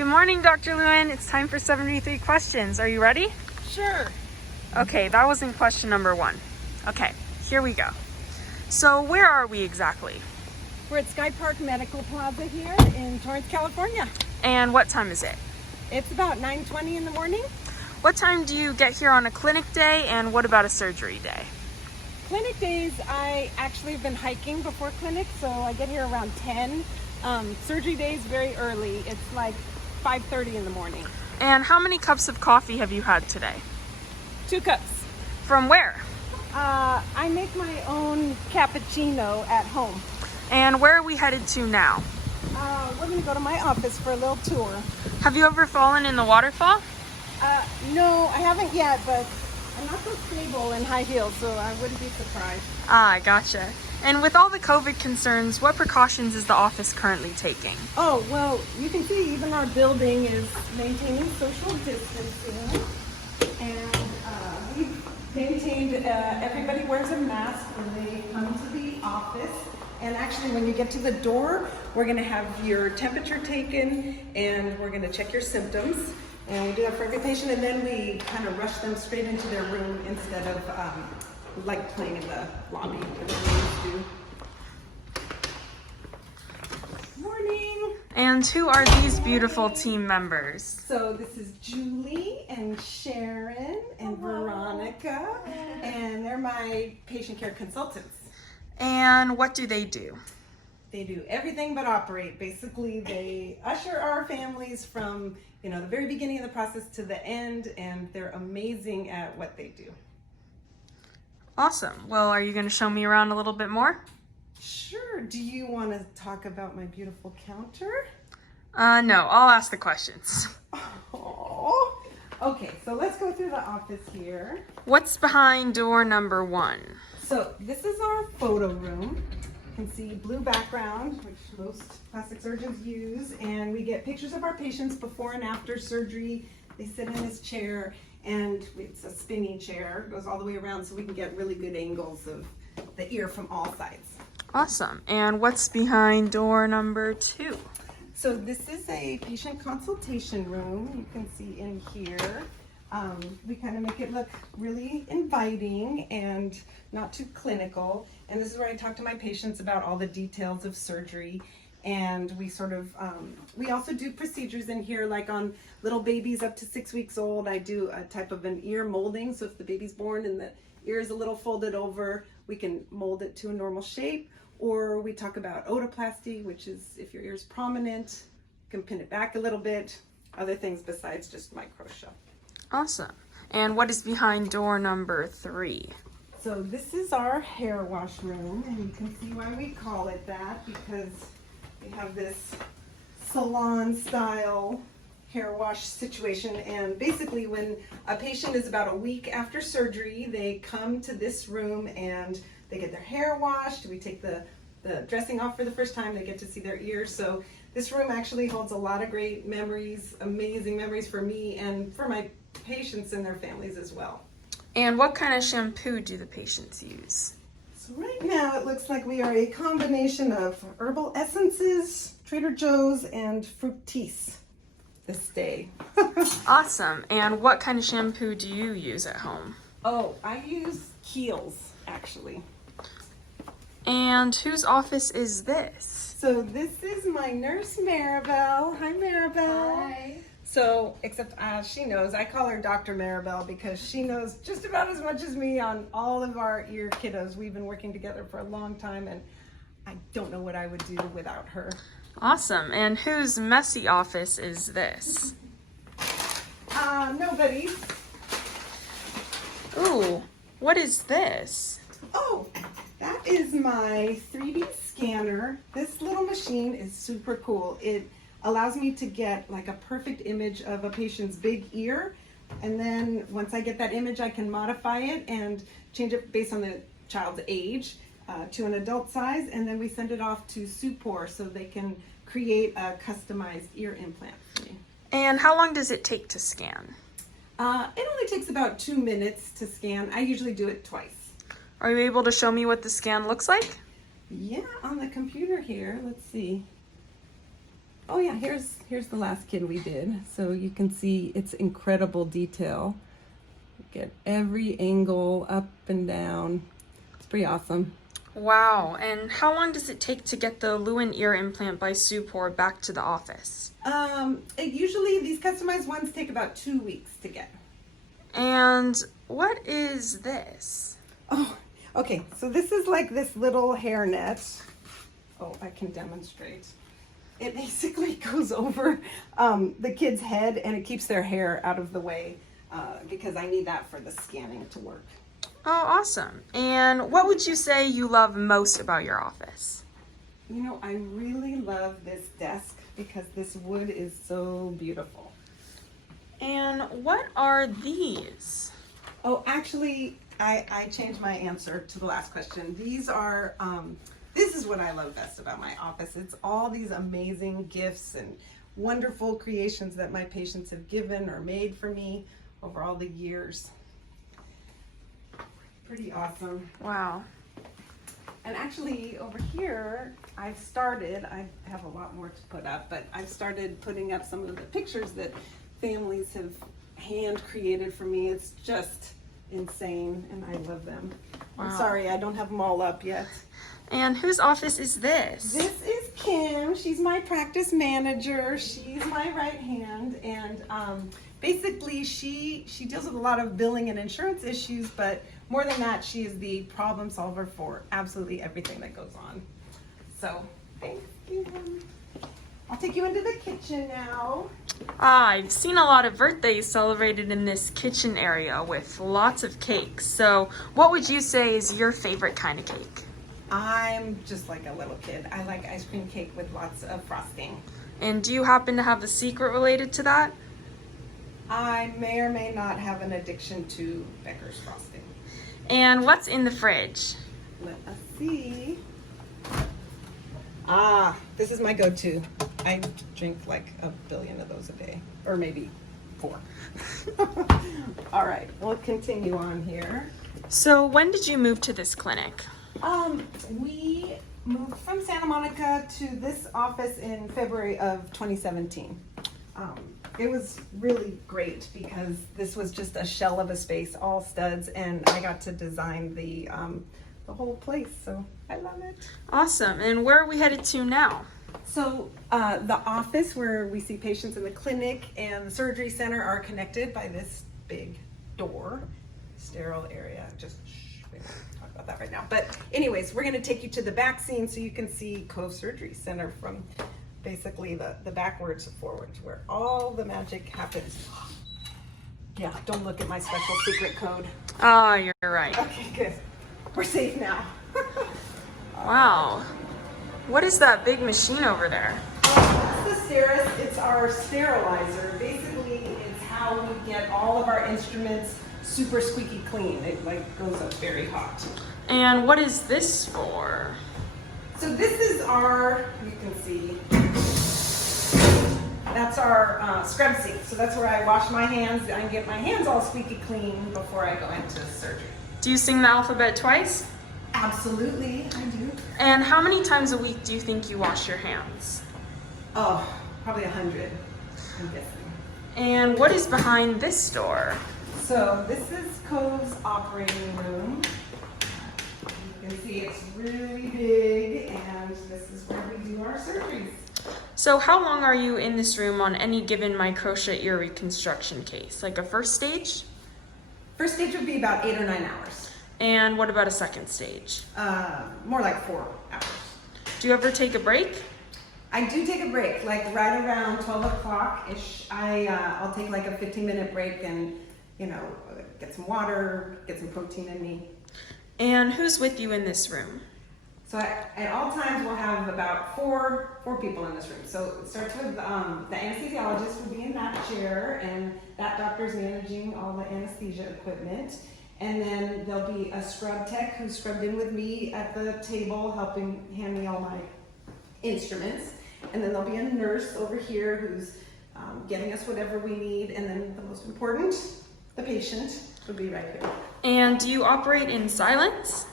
Good morning, Dr. Lewin. It's time for 73 questions. Are you ready? Sure. Okay, that wasn't question number 1. Okay, here we go. So where are we exactly? We're at Sky Park Medical Plaza here in Torrance, California. And what time is it? It's about 9:20 in the morning. What time do you get here on a clinic day, and what about a surgery day? Clinic days, I actually have been hiking before clinic, so I get here around 10. Surgery days very early. It's like 5:30 in the morning. And how many cups of coffee have you had today? 2 cups. From where? I make my own cappuccino at home. And where are we headed to now? We're going to go to my office for a little tour. Have you ever fallen in the waterfall? No, I haven't yet, but I'm not so stable in high heels, so I wouldn't be surprised. Ah, gotcha. And with all the COVID concerns, what precautions is the office currently taking? Oh, well, you can see even our building is maintaining social distancing. And we've maintained, everybody wears a mask when they come to the office. And actually, when you get to the door, we're going to have your temperature taken and we're going to check your symptoms. And we do that for every patient, and then we kind of rush them straight into their room instead of like playing in the lobby. Morning. And who are these beautiful team members? So this is Julie and Sharon and Veronica, and they're my patient care consultants. And what do they do? They do everything but operate. Basically, they usher our families from, the very beginning of the process to the end, and they're amazing at what they do. Awesome. Well, are you going to show me around a little bit more? Sure. Do you want to talk about my beautiful counter? No, I'll ask the questions. Oh. Okay, so let's go through the office here. What's behind door number 1? So this is our photo room. You can see blue background, which most plastic surgeons use, and we get pictures of our patients before and after surgery. They sit in this chair, and it's a spinning chair. It goes all the way around so we can get really good angles of the ear from all sides. Awesome. And what's behind door number 2? So this is a patient consultation room. You can see in here. We kind of make it look really inviting and not too clinical. And this is where I talk to my patients about all the details of surgery. And we we also do procedures in here, like on little babies up to 6 weeks old. I do a type of an ear molding. So if the baby's born and the ear is a little folded over, we can mold it to a normal shape. Or we talk about otoplasty, which is if your ear is prominent, you can pin it back a little bit. Other things besides just Microtia. Awesome. And what is behind door number 3? So this is our hair wash room, and you can see why we call it that, because we have this salon style hair wash situation. And basically when a patient is about a week after surgery, they come to this room and they get their hair washed. We take the dressing off for the first time. They get to see their ears. So this room actually holds a lot of great memories, amazing memories for me and for my patients and their families as well. And what kind of shampoo do the patients use? So right now it looks like we are a combination of herbal essences, Trader Joe's, and Fructis this day. Awesome. And what kind of shampoo do you use at home? Oh, I use Kiehl's actually. And whose office is this? So this is my nurse Maribel. Hi Maribel. Hi. So, except she knows, I call her Dr. Maribel because she knows just about as much as me on all of our ear kiddos. We've been working together for a long time, and I don't know what I would do without her. Awesome. And whose messy office is this? Nobody's. Ooh, what is this? Oh, that is my 3D scanner. This little machine is super cool. It allows me to get like a perfect image of a patient's big ear, and then once I get that image I can modify it and change it based on the child's age to an adult size, and then we send it off to Supor so they can create a customized ear implant for me. And how long does it take to scan? It only takes about 2 minutes to scan. I usually do it twice. Are you able to show me what the scan looks like? Yeah, on the computer here, let's see. Oh yeah, here's the last kid we did. So you can see it's incredible detail. Get every angle up and down. It's pretty awesome. Wow, and how long does it take to get the Lewin ear implant by Supor back to the office? Usually these customized ones take about 2 weeks to get. And what is this? Oh, okay, so this is like this little hairnet. Oh, I can demonstrate. It basically goes over the kid's head and it keeps their hair out of the way because I need that for the scanning to work. Oh, awesome. And what would you say you love most about your office? You know, I really love this desk because this wood is so beautiful. And what are these? Oh, actually, I changed my answer to the last question. These are, this is what I love best about my office. It's all these amazing gifts and wonderful creations that my patients have given or made for me over all the years. Pretty awesome. Wow. And actually over here, I have a lot more to put up, but I've started putting up some of the pictures that families have hand created for me. It's just insane and I love them. Wow. I'm sorry, I don't have them all up yet. And whose office is this? This is Kim. She's my practice manager. She's my right hand, and basically she deals with a lot of billing and insurance issues, but more than that, she is the problem solver for absolutely everything that goes on. So, thank you. I'll take you into the kitchen now. I've seen a lot of birthdays celebrated in this kitchen area with lots of cakes. So what would you say is your favorite kind of cake? I'm just like a little kid. I like ice cream cake with lots of frosting. And do you happen to have a secret related to that? I may or may not have an addiction to Becker's frosting. And what's in the fridge? Let us see. This is my go-to. I drink like 1 billion of those a day, or maybe 4. All right, we'll continue on here. So when did you move to this clinic? We moved from Santa Monica to this office in February of 2017. It was really great because this was just a shell of a space, all studs, and I got to design the whole place, so I love it. Awesome. And where are we headed to now? So the office where we see patients in the clinic and the surgery center are connected by this big door, sterile area. Just we won't talk about that right now. But anyways, we're going to take you to the back scene so you can see Cove Surgery Center from basically the backwards and forwards where all the magic happens. Yeah, don't look at my special secret code. Oh, you're right. Okay, good. We're safe now. Wow. What is that big machine over there? That's the Steris. It's our sterilizer. Basically, it's how we get all of our instruments super squeaky clean. It like goes up very hot. And what is this for? So this is our, you can see, that's our scrub sink. So that's where I wash my hands. I get my hands all squeaky clean before I go into surgery. Do you sing the alphabet twice? Absolutely, I do. And how many times a week do you think you wash your hands? Oh, probably 100, I'm guessing. And what is behind this door? So this is Cove's operating room. You can see it's really big, and this is where we do our surgeries. So how long are you in this room on any given Microtia ear reconstruction case? Like a first stage? First stage would be about 8 or 9 hours. And what about a second stage? More like 4 hours. Do you ever take a break? I do take a break, like right around 12 o'clock-ish. I'll take like a 15-minute break and, you know, get some water, get some protein in me. And who's with you in this room? So at all times we'll have about four people in this room. So it starts with the anesthesiologist will be in that chair, and that doctor's managing all the anesthesia equipment. And then there'll be a scrub tech who's scrubbed in with me at the table, helping hand me all my instruments. And then there'll be a nurse over here who's getting us whatever we need. And then the most important, the patient will be right here. And do you operate in silence?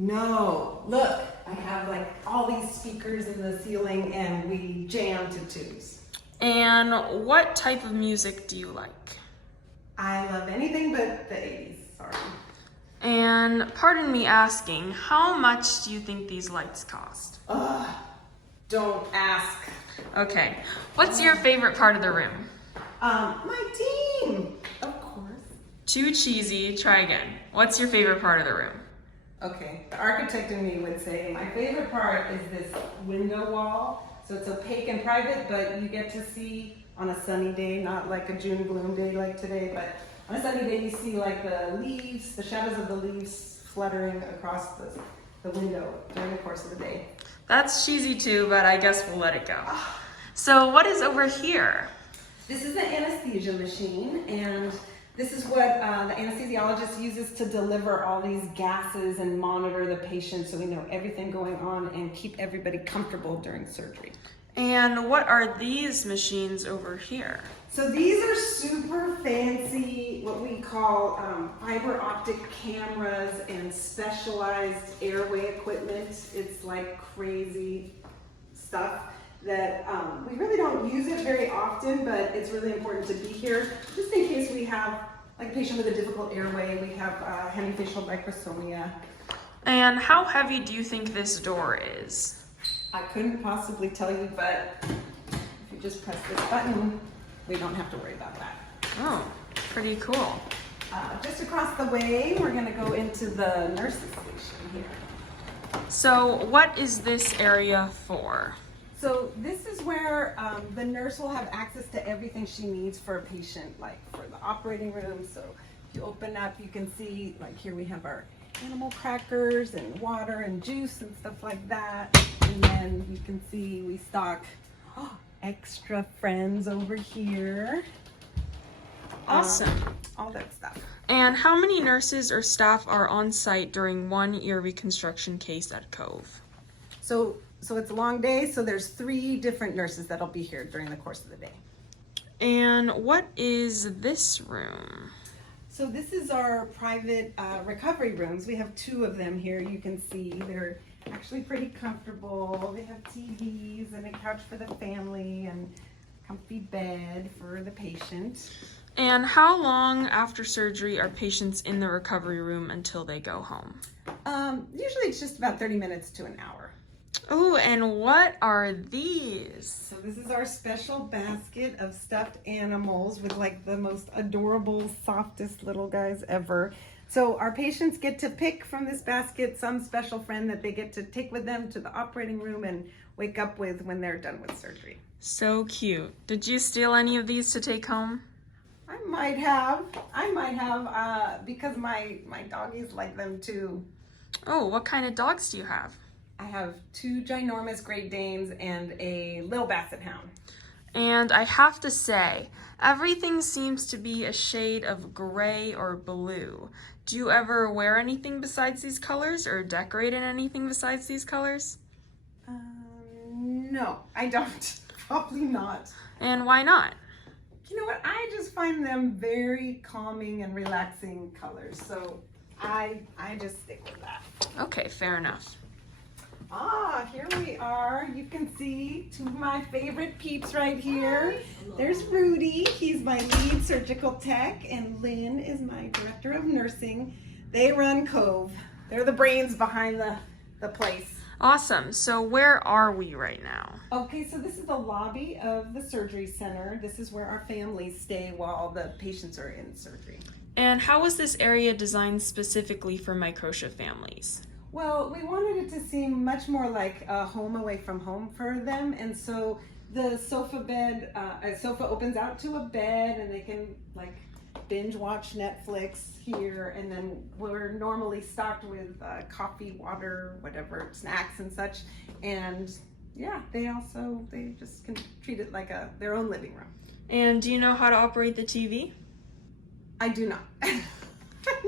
No, look, I have like all these speakers in the ceiling and we jam to tunes. And what type of music do you like? I love anything but the 80s, sorry. And pardon me asking, how much do you think these lights cost? Ugh, don't ask. Okay, what's your favorite part of the room? My team, of course. Too cheesy, try again. What's your favorite part of the room? Okay, the architect in me would say my favorite part is this window wall. So it's opaque and private, but you get to see on a sunny day, not like a June gloom day like today, but on a sunny day you see like the leaves, the shadows of the leaves fluttering across the window during the course of the day. That's cheesy too, but I guess we'll let it go. So what is over here? This is the anesthesia machine, and this is what the anesthesiologist uses to deliver all these gases and monitor the patient so we know everything going on and keep everybody comfortable during surgery. And what are these machines over here? So these are super fancy, what we call fiber optic cameras and specialized airway equipment. It's like crazy stuff that we really don't use it very often, but it's really important to be here just in case we have like a patient with a difficult airway. We have hemifacial microsomia. And how heavy do you think this door is? I couldn't possibly tell you, but if you just press this button, we don't have to worry about that. Oh, pretty cool. Just across the way, we're gonna go into the nurse's station here. So what is this area for? So this is where the nurse will have access to everything she needs for a patient, like for the operating room. So if you open up, you can see, like here we have our animal crackers and water and juice and stuff like that. And then you can see we stock extra friends over here. Awesome. All that stuff. And how many nurses or staff are on site during one ear reconstruction case at Cove? So it's a long day, so there's 3 different nurses that'll be here during the course of the day. And what is this room? So this is our private recovery rooms. We have 2 of them here. You can see they're actually pretty comfortable. They have TVs and a couch for the family and comfy bed for the patient. And how long after surgery are patients in the recovery room until they go home? Usually it's just about 30 minutes to an hour. Oh, and what are these? So this is our special basket of stuffed animals with like the most adorable, softest little guys ever. So our patients get to pick from this basket some special friend that they get to take with them to the operating room and wake up with when they're done with surgery. So cute. Did you steal any of these to take home? I might have, because my doggies like them too. Oh, what kind of dogs do you have? I have 2 ginormous Great Danes and a little Basset Hound. And I have to say, everything seems to be a shade of gray or blue. Do you ever wear anything besides these colors or decorate in anything besides these colors? No, I don't. Probably not. And why not? You know what? I just find them very calming and relaxing colors. So I just stick with that. Okay, fair enough. Here we are. You can see 2 of my favorite peeps right here. There's Rudy. He's my lead surgical tech, and Lynn is my director of nursing. They run Cove. They're the brains behind the place. Awesome. So where are we right now? Okay, so this is the lobby of the surgery center. This is where our families stay while the patients are in surgery. And how was this area designed specifically for Microtia families? Well, we wanted it to seem much more like a home away from home for them, and so the sofa opens out to a bed, and they can like binge watch Netflix here, and then we're normally stocked with coffee, water, whatever, snacks and such, and yeah, they just can treat it like their own living room. And do you know how to operate the TV? I do not.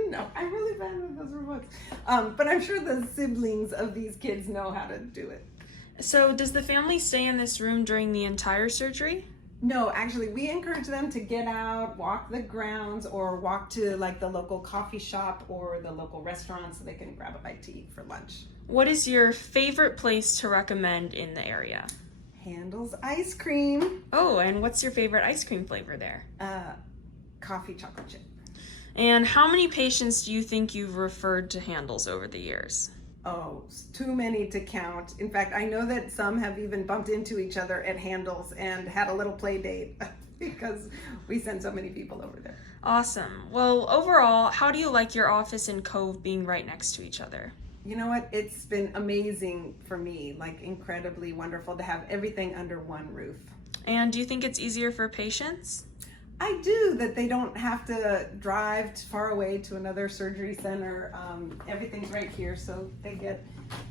No, I'm really bad with those remotes. But I'm sure the siblings of these kids know how to do it. So does the family stay in this room during the entire surgery? No, actually, we encourage them to get out, walk the grounds, or walk to like the local coffee shop or the local restaurant so they can grab a bite to eat for lunch. What is your favorite place to recommend in the area? Handel's ice cream. Oh, and what's your favorite ice cream flavor there? Coffee chocolate chip. And how many patients do you think you've referred to Handel's over the years? Oh, too many to count. In fact, I know that some have even bumped into each other at Handel's and had a little play date because we send so many people over there. Awesome. Well, overall, how do you like your office and Cove being right next to each other? You know what? It's been amazing for me, like incredibly wonderful to have everything under one roof. And do you think it's easier for patients? I do, that they don't have to drive far away to another surgery center. Everything's right here, so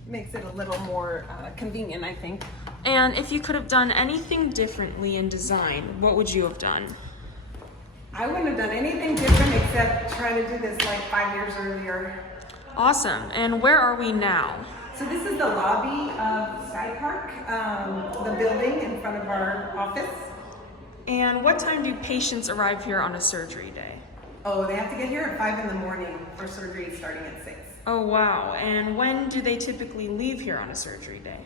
makes it a little more convenient, I think. And if you could have done anything differently in design, what would you have done? I wouldn't have done anything different except try to do this like 5 years earlier. Awesome. And where are we now? So this is the lobby of Sky Park, the building in front of our office. And what time do patients arrive here on a surgery day? Oh, they have to get here at 5 in the morning for surgery starting at 6. Oh, wow. And when do they typically leave here on a surgery day?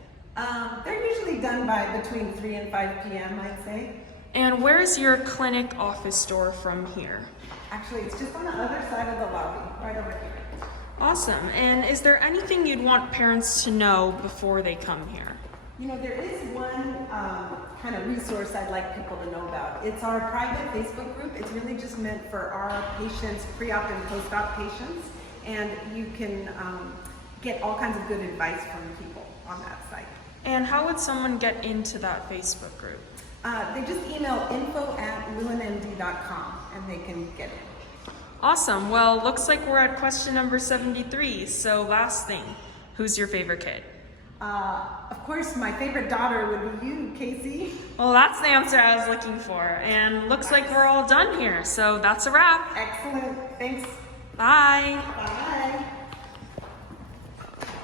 They're usually done by between 3 and 5 p.m., I'd say. And where is your clinic office door from here? Actually, it's just on the other side of the lobby, right over here. Awesome. And is there anything you'd want parents to know before they come here? You know, there is one kind of resource I'd like people to know about. It's our private Facebook group. It's really just meant for our patients, pre-op and post-op patients, and you can get all kinds of good advice from people on that site. And how would someone get into that Facebook group? They just email info@lewinmd.com and they can get in. Awesome. Well, looks like we're at question number 73. So last thing, who's your favorite kid? Of course, my favorite daughter would be you, Kaci. Well, that's the answer I was looking for. And looks like we're all done here. So that's a wrap. Excellent. Thanks. Bye.